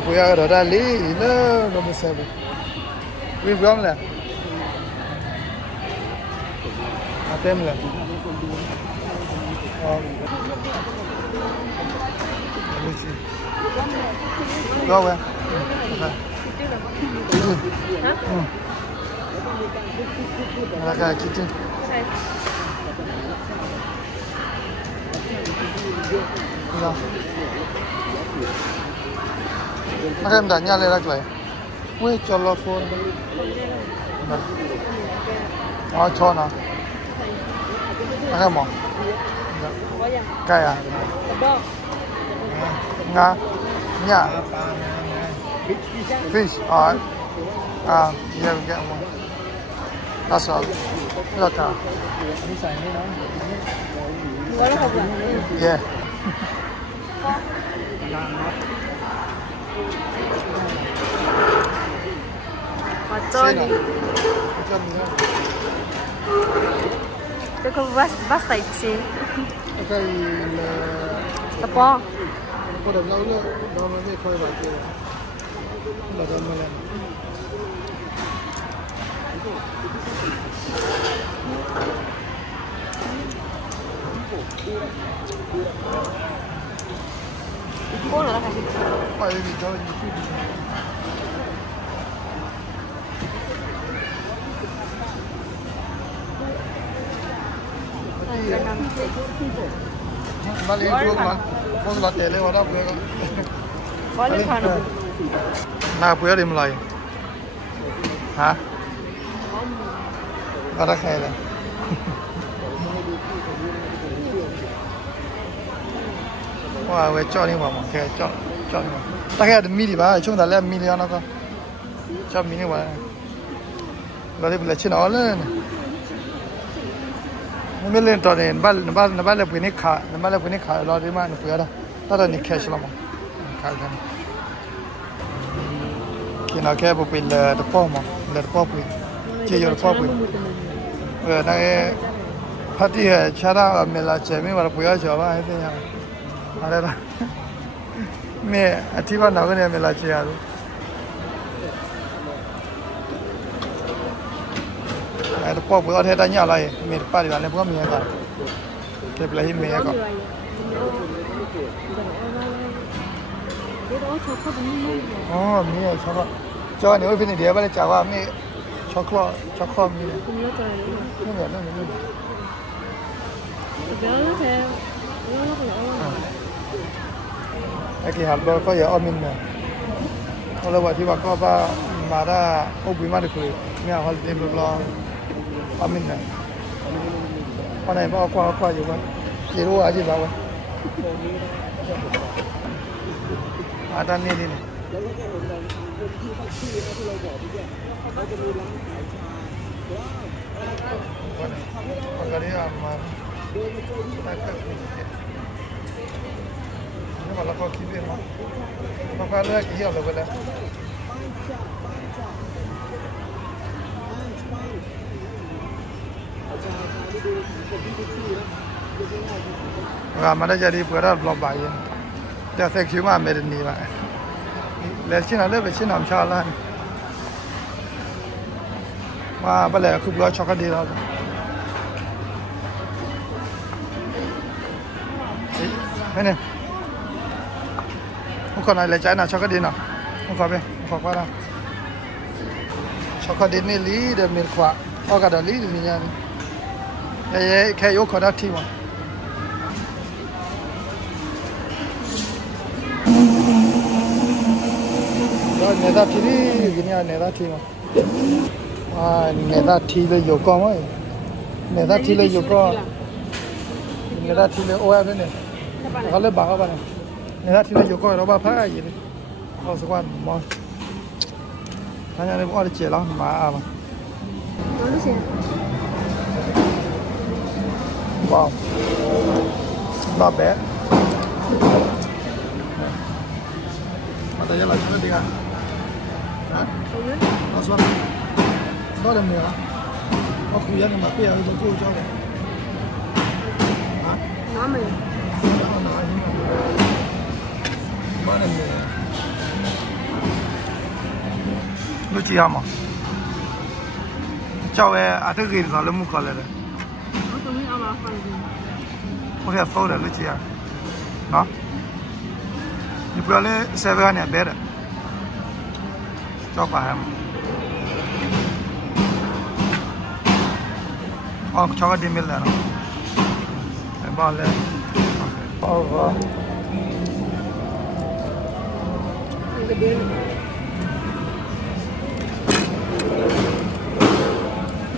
bây giờ đó là lý nó mới xem vì không là tem là go về là cái chi tiết rồi nó em đã nhả lên lại ui cho lo phone cho nào nó em mỏ cái à nga nhả fish alright yeah we get one that's all look out yeah cái con vắt sạch gì cái tập po có được lâu nữa đó mới đi khơi vào kia là đó mà làm cô là cái gì phải bị cho mà liên tục mà không là tele vào đó bây giờ có liên quan được nào bây giờ đi lại hả ở đây hay là wow về cho đi vào một cái cho đi vào ta cái là mini ba chúng ta làm mini nó có cho mini vào rồi đi lấy trên nó lênไม่เล่นตอนนี้บ้านเราเป็นนิขาเราได้มาหนูเพื่อได้ถ้าเราเนี่ยแค่ชลมขายกันกินเอาแค่บุปผินเลยตะป้อมเลยตะป้อปุ๋ยเจียวตะป้อปุ๋ยนั่นเองพัดที่ชาดาเมล่าเจมี่ว่าปุ๋ยจะว่าให้เป็นยังอะไรล่ะเมื่อที่บ้านเราก็เนี่ยเมล่าเจียวแต่พอปุ๋ยเอาเท่านี้อะไรมีป้าดีกว่าเนี่ยพวกมีอะไรเก็บอะไรที่มีอะไรก็อ๋อมีช็อกโกแลตจอเนี่ยว่าเป็นเดียวไปเลยจ้าว่ามีช็อกโกแลตมีเลยนี่เหรอนี่ไอ้ที่หันเราก็อย่าอ้อมมินเนี่ยเพราะเราว่าที่ว่าก็ว่ามาได้โอ้ปุ๋ยมาได้คุยเนี่ยเขาเต็มรออามินนะพอไหนพอกว่าอยู่วะกี่รู้อาชีพเราวะอาจารย์นี่วันนี้มานี่มาแล้วก็คิดเองมั้งมาฟังเรื่องกี่อย่างเลยไปแล้วว่ามันได้จะดีเพื่อเราบล็อกใบยังแต่เซ็กชิว่าไม่ได้นี่มาแล้วชิ้นอะไรไปชิ้นน้ำชาล้านว่าไปแล้วคือบล็อกช็อกโกแลตดีเราไม่เนี่ยพวกคนอะไรใจน่ะช็อกโกแลตดีน่ะพวกเขาไปพวกว่าน่ะช็อกโกแลตนี่ลีเดมิลขวาเอากระดาษลีเดี๋ยวนี้ยังแค่ยกขนาดที่มันก็เนต้าทีนี่กินยาเนต้าทีมันเนต้าทีเลยยกก้อนมั้ยเนต้าทีเลยยกก้อนเนต้าทีเลยโอ้ยเนี่ยเขาเลยบังเข้าไปเนต้าทีเลยยกก้อนเราบ้าผ้าอย่างนี้เอาสักวันมองท่านยังได้บอกว่าเจ๋อแล้วมาอ่ะมั้งwow not bad matanya lagi nanti kan langsung đó là mèo có khu dân mà kia tôi cua cho này nó mèo đó là mèo ลูกจีอามาเจ้าอาทิตย์กี่สาวเล่มุกอะไรเลยตรงนี้เอามาฟังดูโอเคโซ่เลยลูกจีอาเนาะนี่เปล่าเลยเซเว่นเนี่ยเด็ดเจ้าป่าhemอ๋อช็อกโกแลตมิลเลยเนาะบอลเลยโอ้โห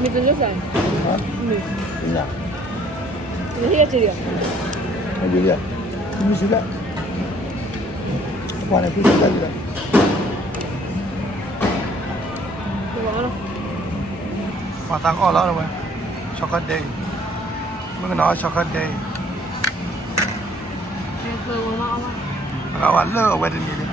มีตัวเลือกใส่มีเนี่ยนี่ที่จะเจอไม่เจอมีสิละวันนี้พี่จะได้เลยมาตั้งอ้อแล้วมั้ยช็อกโกแลตเดย์มึงก็นอนช็อกโกแลตเดย์แล้ววันเลิกเอาไว้ที่นี่เลย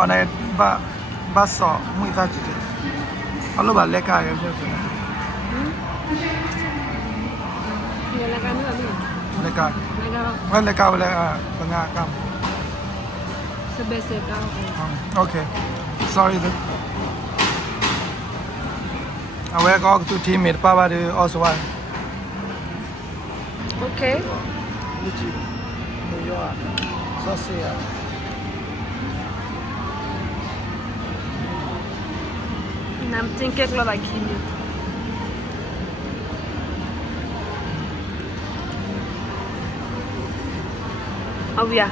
ตอนนี้บ้าสอมุ้ยตาจิตเอาลูกบาเล็กกันยังใช่ไหมเล็กกันไม่หรอเล็กกันไม่เล็กกันเลยเป็นไงกันเสพกันโอเค sorry เอาไว้ก็ตัวทีมเมทป้าบ้าดูออสวายโอเคลูกจีนิวยอร์กซอสเซียน้ำจิ้มเค้กเราไปกินเอาอย่า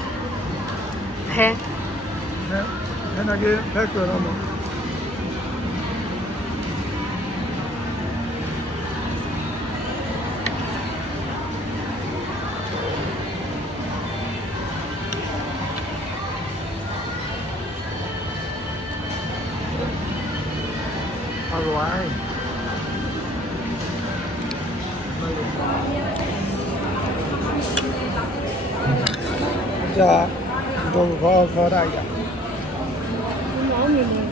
แพ้นั่นก็แพ้ตัวเราหมดอร่อยจะดูเขาได้ยังน้องมีเลย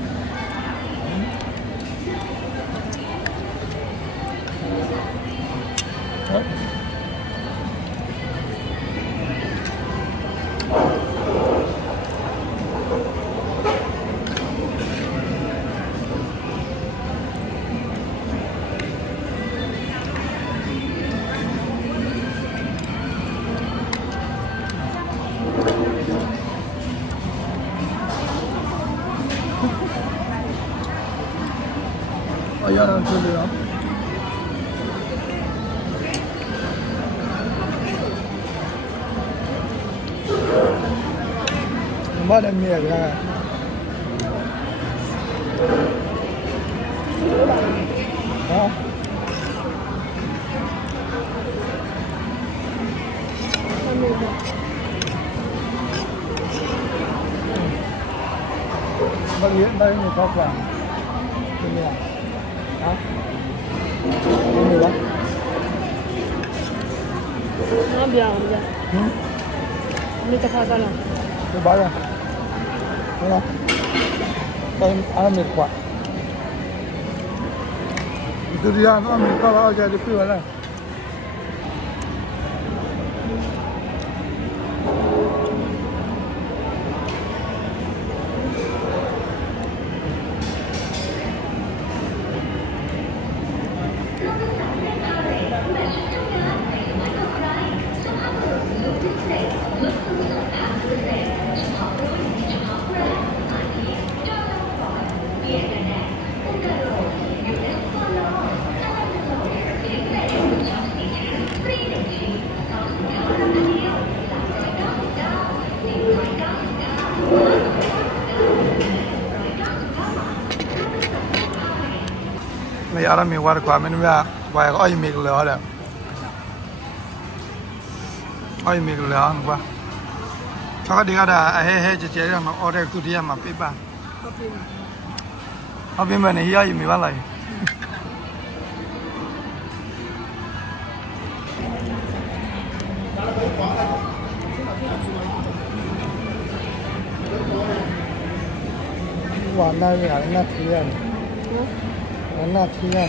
Ayağına söylüyor. Madem niye ya? Ha? Bagi dari ni kau kan? Ini ya. Hah? Ini lah. Nah, biar. Ini tak ada lah. Ini baru. Mana? Kalau ambil kuat. Itu dia ambil kalau aja di piala lah.ไม่อารามีวาร์กว่ามันว่าว่าก็อ้อยมีกเลยอะไรอ้อยมีกเลยอันว่าถ้าก็ดีก็ได้เฮ้เจ๊ๆมาออเดอร์ตัวที่มาปีบ้าเขาเป็นแบบนี้ย่อยมีว่าอะไร哇，那边那体验，那体验。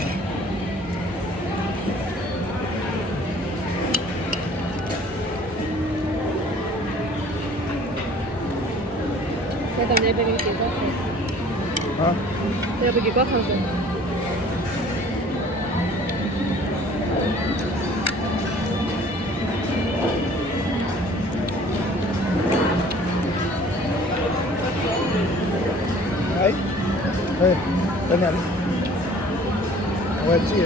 在到那边给几个看？啊？要不几个看是？哎，哎，等等，我记得。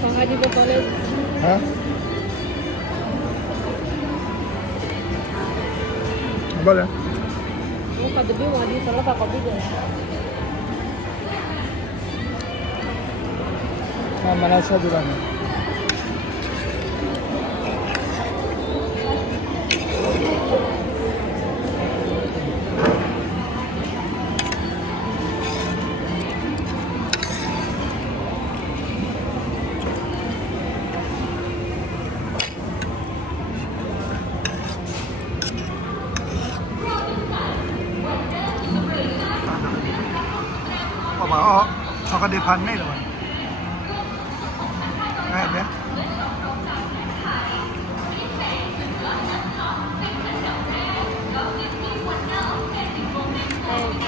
放下几个放的。啊？不嘞。我看这边往里上了把搞不着。啊，马来西亚这边。bảo cho cái đề phần này rồi này bé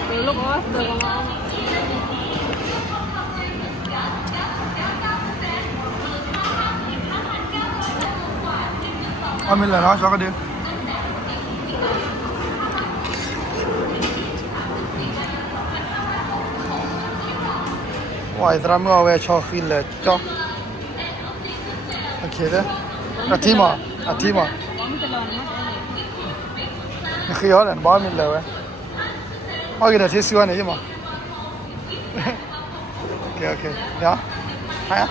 từ lúc đó từ mình là nó cho cái đi ngoài ra mua về cho khi là cho ok đấy à thi mà khi đó là bao mình là cái này thì xưa này chứ mà ok ok đó hay á